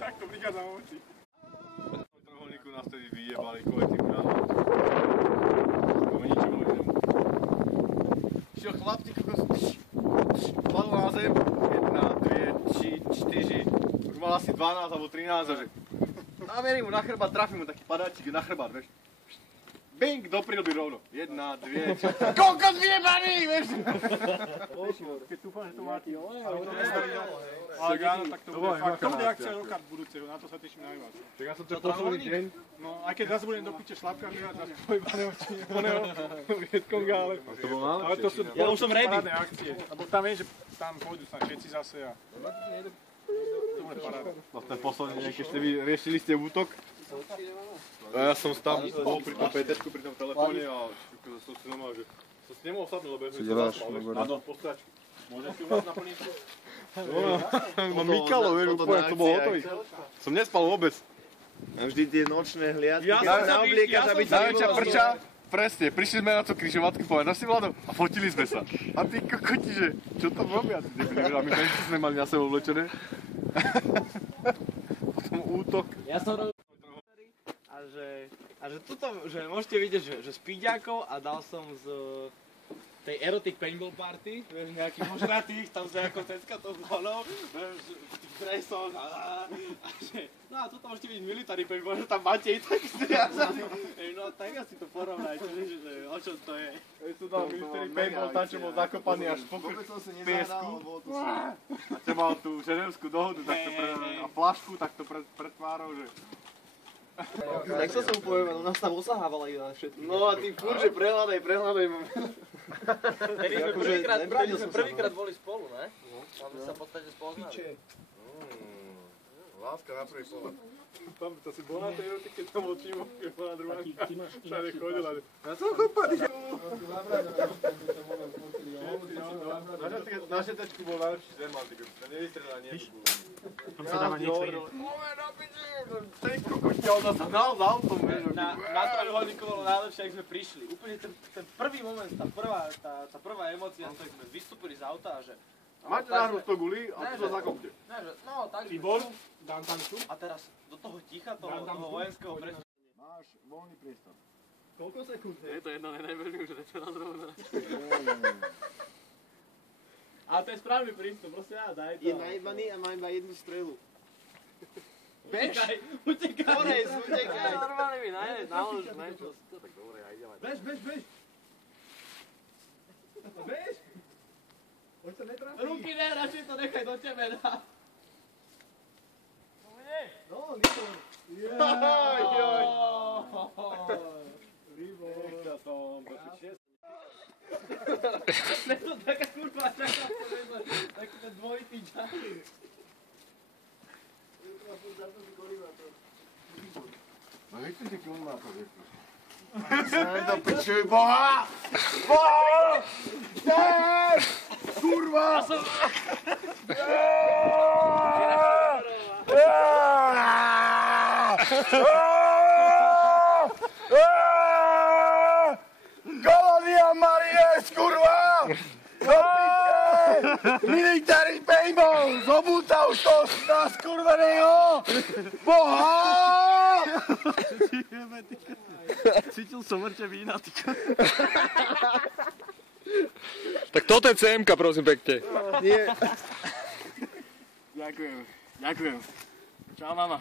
Tak to prichádzam oči. V trojuholníku nás tedy vyjebali kolektív práva. Tomu ničomu idem. Šiel chlapci, padol na zem. 1, 2, 3, 4. Už mal asi 12 alebo 13 a že... Namerím mu na chrbát, trafím mu taký padáčik na chrbát, vieš. Bing, do prilby rovno. 1, 2, 3. Kokos vyjebaný, vieš! Keď dúfam, že to máte. Ale áno, tak to bude fakt. To bude akcia roka budúceho, na to sa teším najviac. Tak ja som to posledný deň. No, aj keď zase budem do piče šlapka bývať, zase pojebané oči, oného Vietkonga, ale... To bolo najlepšie. Ale to sú Ja už som ready. parádne akcie. Lebo tam viem, že tam pôjdu sa všetci zase a... To bude paráda. No ten posledný deň, keď ste vy riešili ste útok. A ja som tam bol pri tom PTčku, pri tom telefóne a som si normál, že som si nemohol sadnúť, lebo ja som si zaspal, vieš, na postračku. Môžem si u vás naplniť? No Mikalo, vieš, úplne to bolo hotový. Som nespal vôbec. A vždy tie nočné hliadky, Ja keď sa obliekaš, aby ťa Najväčšia nebolo prča, presne, prišli sme na to križovatku, pamätáš si, Vlado? A fotili sme sa. A ty kokoti, že čo tam robia? A my venky sme mali na sebe oblečené. Potom útok. Ja som robil a že tuto, že môžete vidieť, že speediakov a dal som z tej erotic paintball party, vieš, nejakých ožratých, tam sa ako cecka to zvonou, vieš, v tých dresoch a že, no a tuto môžete vidieť military paintball, že tam Matej tak striazaný, no tak asi to porovnajte, že o čom to je. Tu dal military paintball, tam čo bol zakopaný až po piesku. A čo mal tú ženevskú dohodu, tak to a flašku, tak to pred tvárou, že... Tak sa som povedal, nás tam osahávala i na všetkých. No a ty furt, že prehľadaj. Vtedy sme prvýkrát boli spolu, ne? Máme sa v podstate spoznali. Láska na prvý pohľad. Tam to si bol na tej erotike, tam bol Timo, keď bola druhá. Všade chodila. Ja som chopaný. Naše tečku bol najlepší zemal, ty to nevystrelá niekoho. Tam sa dáva niečo iné. Tej kokoťa, ona sa dal za autom, vieš. Na trojuholníku bolo najlepšie, ak sme prišli. Úplne ten prvý moment, tá prvá emócia, tak sme vystúpili z auta a že... Máte nahrú 100 gulí a tu sa zakopte. No, tak Tibor, dám tam tu. a teraz do toho ticha, toho vojenského presu. Máš voľný priestor. Koľko sekúnd? Je to jedno, nebeží už, že čo nás rovná. Ale to je správny prístup, proste daj to. Je najebaný a má iba jednu strelu. Bež! Utekaj! Forest, utekaj! Normálne mi nalož, čo si to tak dobre, ja idem aj. Bež! Bež! Poď sa netrafiť. Ruky ne, radšej to nechaj do tebe, dá. No, Libor. Joj! Libor. Nechťa som, prosím, 6. Je to taká kurva, taká povedať, taký ten dvojitý džak. No nechcete kilomátor, vieš. Sem do piči, boha! Boha! Dej! Kurva! Kolonia Maries, kurva! Do piče! Military paintball! Zobúca už toho skurveného! Boha! Cítil som mŕte vína, ty. Tak toto je CMK, prosím pekne. Nie. Ďakujem. Čau, mama.